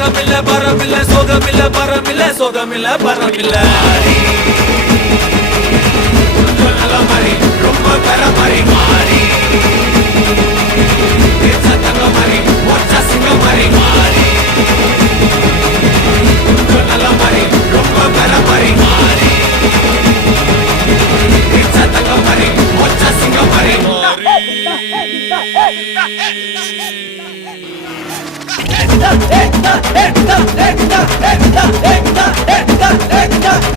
சோகமில்ல பரமில்ல சோகமில்ல பரமில்ல சோகமில்ல பரமில்ல நல்ல மாதிரி ரொம்ப பெற மாதிரி மாறி தங்க மாதிரி ஒற்ற சிங்க மாதிரி மாறி நல்ல மாதிரி ரொம்ப பெற மாதிரி மாறி தங்க மாதிரி ஒற்ற சிங்க மாதிரி மாறி